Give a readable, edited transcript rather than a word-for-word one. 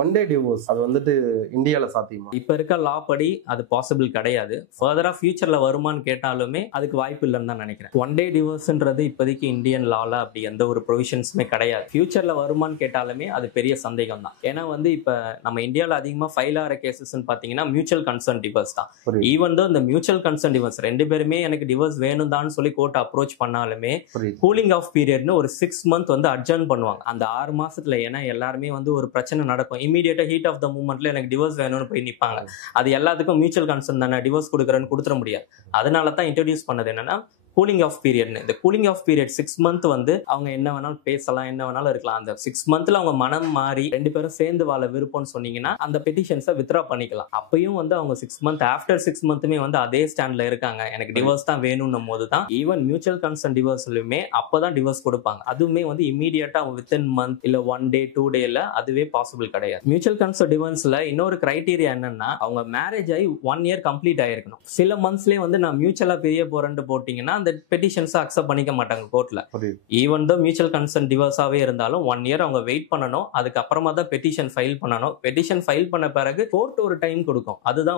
One day divorce அது வந்துட்டு இந்தியால சாத்தியமா? இப்ப இருக்க லா படி அது பாசிபிள் கிடையாது. ஃபர்தரா ஃபியூச்சர்ல வருமான்னு கேட்டாலுமே அதுக்கு வாய்ப்பு இல்லைன்னு தான் நினைக்கிறேன். ஒன் டே டிவோர்ஸ்ன்றது இப்போதைக்கு இந்தியன் லால அப்படி எந்த ஒரு ப்ரொவிஷன்ஸுமே கிடையாது. ஃபியூச்சர்ல வருமான்னு கேட்டாலுமே அது பெரிய சந்தேகம் தான். ஏன்னா இப்ப நம்ம இந்தியாவில் அதிகமா ஃபைல் ஆகிற கேசஸ் பாத்தீங்கன்னா மியூச்சுவல் கன்சர்ன் டிவோர்ஸ் தான். ஈவன் தோ இந்த மியூச்சுவல் கன்சர்ன் டிவோர்ஸ் ரெண்டு பேருமே எனக்கு டிவோர்ஸ் வேணும் தான் சொல்லி கோர்ட் அப்ரோச் பண்ணாலுமே கூலிங் ஆஃப் பீரியட்னு ஒரு 6 month அட்ஜர்ன் பண்ணுவாங்க. அந்த 6 மாசத்துல ஏன்னா எல்லாருமே ஒரு பிரச்சனை நடக்கும். இமீடியட்டா ஹீட் ஆஃப் த மூமெண்ட்ல எனக்கு டிவோர்ஸ் வேணும்னு போய் நிப்பாங்க. அது எல்லாத்துக்கும் மியூச்சுவல் கன்சர்ன் தானே, டிவோர்ஸ் கொடுக்குறேன்னு கொடுத்துட முடியாது. அதனால தான் இன்ட்ரோடியூஸ் பண்ணது என்னன்னா கூலிங் ஆஃப் பீரியட்னு. இந்த கூலிங் ஆஃப் பீரியட் 6 month அவங்க என்ன வேணாலும் பேசலாம், என்ன வேணாலும் இருக்கலாம். அந்த 6 monthல அவங்க மனம் மாறி ரெண்டு பேரும் சேர்ந்து வாழ விருப்பம்னு சொன்னீங்கன்னா அந்த பெட்டிஷன்ஸை வித்ரா பண்ணிக்கலாம். அப்பயும் அவங்க 6 month ஆஃப்டர் 6 monthமே அதே ஸ்டாண்ட்ல இருக்காங்க, எனக்கு டிவோர்ஸ் தான் வேணும்னும் போது தான் ஈவன் மியூச்சுவல் கன்சர்ன் டிவோர்ஸ்லயுமே அப்பதான் டிவோர்ஸ் கொடுப்பாங்க. அதுவுமே இமீடியட்டா வித்தின் மந்த் இல்ல 1 day 2 dayல அதுவே பாசிபிள் கிடையாது. மியூச்சுவல் கன்சர்ன் டிவோர்ஸ்ல இன்னொரு கிரைட்டீரியா என்னன்னா அவங்க மேரேஜ் ஆகி 1 year கம்ப்ளீட் ஆயிருக்கணும். சில மந்த்ஸ்லயே நான் மியூச்சுவலா பிரிய போறேன்னு போட்டீங்கன்னா அந்த பெட்டிஷன்ஸ் அக்செப்ட் பண்ணிக்க மாட்டாங்க கோர்ட்ல. ஈவன் தோ மியூச்சுவல் கன்சர்ன் டிவோர்ஸாவே இருந்தாலும் 1 year அவங்க வெயிட் பண்ணணும். அதுக்கப்புறமா தான் பெட்டிஷன் ஃபைல் பண்ணணும். பெட்டிஷன் ஃபைல் பண்ண பிறகு கோர்ட் ஒரு டைம் கொடுக்கும். அதுதான்